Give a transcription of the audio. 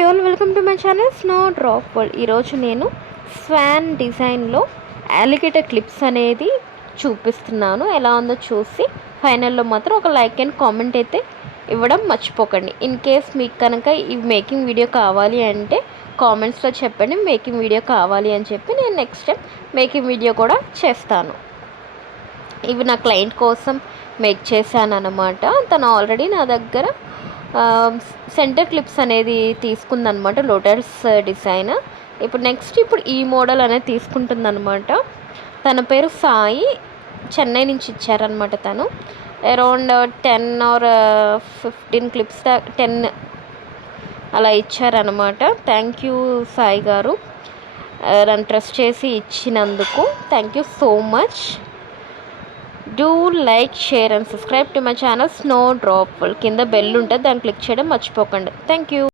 Hi all, welcome to my channel snow drop world. ఈరోజు నేను Schwann డిజైన్లో alligator clips అనేది చూపిస్తున్నాను. ఎలా ఉందో చూసి ఫైనల్లో మాత్రం ఒక లైక్ అండ్ కామెంట్ అయితే ఇవ్వడం మర్చిపోకండి. ఇన్ కేస్ మీకు కనుక ఈ మేకింగ్ వీడియో కావాలి అంటే కామెంట్స్లో చెప్పండి. మేకింగ్ వీడియో కావాలి అని చెప్పి నేను నెక్స్ట్ టైం మేకింగ్ వీడియో కూడా చేస్తాను. ఇవి నా క్లయింట్ కోసం మేక్ చేశాను అనమాట. తను ఆల్రెడీ నా దగ్గర సెంటర్ క్లిప్స్ అనేది తీసుకుందనమాట, లోటస్ డిజైన్. ఇప్పుడు ఈ మోడల్ అనేది తీసుకుంటుందన్నమాట. తన పేరు సాయి, చెన్నై నుంచి ఇచ్చారనమాట. తను అరౌండ్ 10 or 15 క్లిప్స్ 10 అలా ఇచ్చారనమాట. థ్యాంక్ యూ సాయి గారు, నన్ను ట్రస్ట్ చేసి ఇచ్చినందుకు. Thank you so much. Do like, share and subscribe to my channel snow drop world. కింద బెల్ ఉంటుంది, దాన్ని క్లిక్ చేయడం మర్చిపోకండి. Thank you.